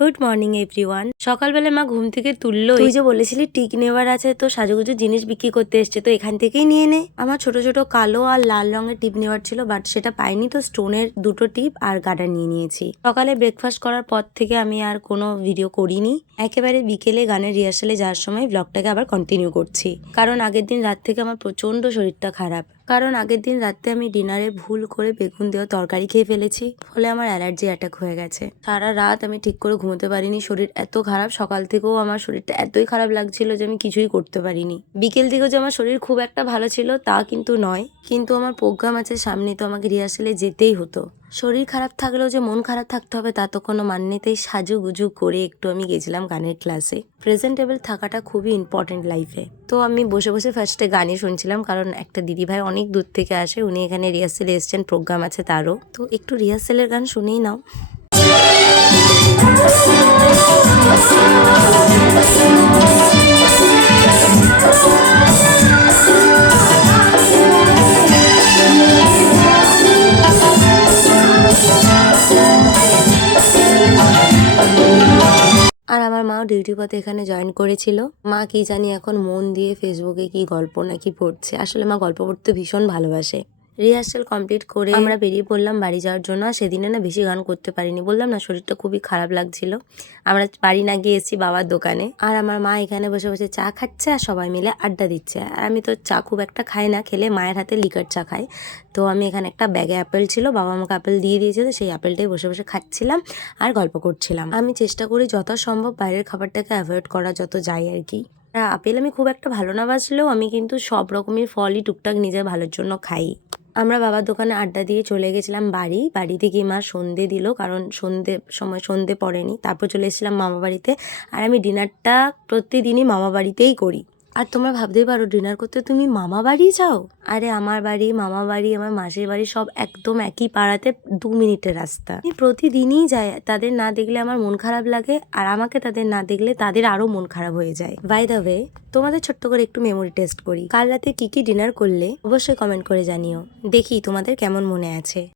Good morning everyone. সকালবেলা মা ঘুম থেকে তুললো, তুই যে বলেছিলি টিক নেওয়ার আছে, তো সাজুগুজু জিনিস বিক্রি করতে এসছে, তো এখান থেকেই নিয়ে নে। আমার ছোট ছোট কালো আর লাল রঙের টিপ নেওয়ার ছিল, বাট সেটা পাইনি, তো স্টোনের দুটো টিপ আর গার্ডার নিয়ে নিয়েছি। সকালে ব্রেকফাস্ট করার পর থেকে আমি আর কোনো ভিডিও করিনি। একেবারে বিকেলে গানের রিহার্সালে যাওয়ার সময় ব্লগটাকে আবার কন্টিনিউ করছি, কারণ আগের দিন রাত থেকে আমার প্রচন্ড শরীরটা খারাপ। কারণ আগের দিন রাতে আমি ডিনারে ভুল করে বেগুন দেওয়া তরকারি খেয়ে ফেলেছি, ফলে আমার অ্যালার্জি অ্যাটাক হয়ে গেছে। সারা রাত আমি ঠিক করে ঘুমোতে পারিনি, শরীর এত খারাপ। সকাল থেকেও আমার শরীরটা এতই খারাপ লাগছিল যে আমি কিছুই করতে পারিনি। বিকেল দিকেও যে আমার শরীর খুব একটা ভালো ছিল তা কিন্তু নয়, কিন্তু আমার প্রোগ্রাম আছে সামনে, তো আমাকে রিহার্সালে যেতেই হতো। শরীর খারাপ থাকলেও যে মন খারাপ থাকতে হবে তা তো কোনো মানে নেই, তাই সাজুগুজু করে একটু আমি গেছিলাম গানের ক্লাসে। প্রেজেন্টেবল থাকাটা খুবই ইম্পর্টেন্ট লাইফে। তো আমি বসে বসে ফার্স্টে গানই শুনছিলাম, কারণ একটা দিদিভাই অনেক দূর থেকে আসে, উনি এখানে রিহার্সালে এসছেন, প্রোগ্রাম আছে তারও। তো একটু রিহার্সালের গান শুনেই নাও। আর আমার মাও ডিউটি পথে এখানে জয়েন করেছিল। মা কি জানি এখন মন দিয়ে ফেসবুকে কি গল্প নাকি পড়ছে। আসলে মা গল্প পড়তে ভীষণ ভালোবাসে। রিহার্সাল কমপ্লিট করে আমরা বেরিয়ে পড়লাম বাড়ি যাওয়ার জন্য। সেদিনে না বেশি গান করতে পারিনি, বললাম না শরীরটা খুবই খারাপ লাগছিল। আমরা বাড়ি না গিয়ে এসেছি বাবার দোকানে, আর আমার মা এখানে বসে বসে চা খাচ্ছে আর সবাই মিলে আড্ডা দিচ্ছে। আর আমি তো চা খুব একটা খাই না, খেলে মায়ের হাতে লিকার চা খাই। তো আমি এখানে একটা ব্যাগে অ্যাপেল ছিল, বাবা আমাকে অ্যাপেল দিয়ে দিয়েছে, তো সেই অ্যাপেলটাই বসে বসে খাচ্ছিলাম আর গল্প করছিলাম। আমি চেষ্টা করি যথাসম্ভব বাইরের খাবারটাকে অ্যাভয়েড করা যত যাই আর কি। আপেল আমি খুব একটা ভালো না বাসলেও আমি কিন্তু সব রকমের ফলই টুকটাক নিজের ভালোর জন্য খাই। আমরা বাবার দোকানে আড্ডা দিয়ে চলে গেছিলাম বাড়িতে গিয়ে মা সন্ধে দিল, কারণ সন্ধে পড়েনি। তারপর চলে এসেছিলাম মামা বাড়িতে। আর আমি ডিনারটা প্রতিদিনই মামা বাড়িতেই করি। আর তোমরা ভাবতেই পারো ডিনার করতে তুমি মামা বাড়ি যাও? আরে আমার বাড়ি, মামা বাড়ি, আমার মাসির বাড়ি সব একদম একই পাড়াতে, 2 মিনিটের রাস্তা। আমি প্রতিদিনই যাই। তাদের না দেখলে আমার মন খারাপ লাগে, আর আমাকে তাদের না দেখলে তাদের আরো মন খারাপ হয়ে যায়। বাই দ্য ওয়ে, তোমাদের ছোট্ট করে একটু মেমোরি টেস্ট করি। কাল রাতে কি কি ডিনার করলে অবশ্যই কমেন্ট করে জানিও, দেখি তোমাদের কেমন মনে আছে।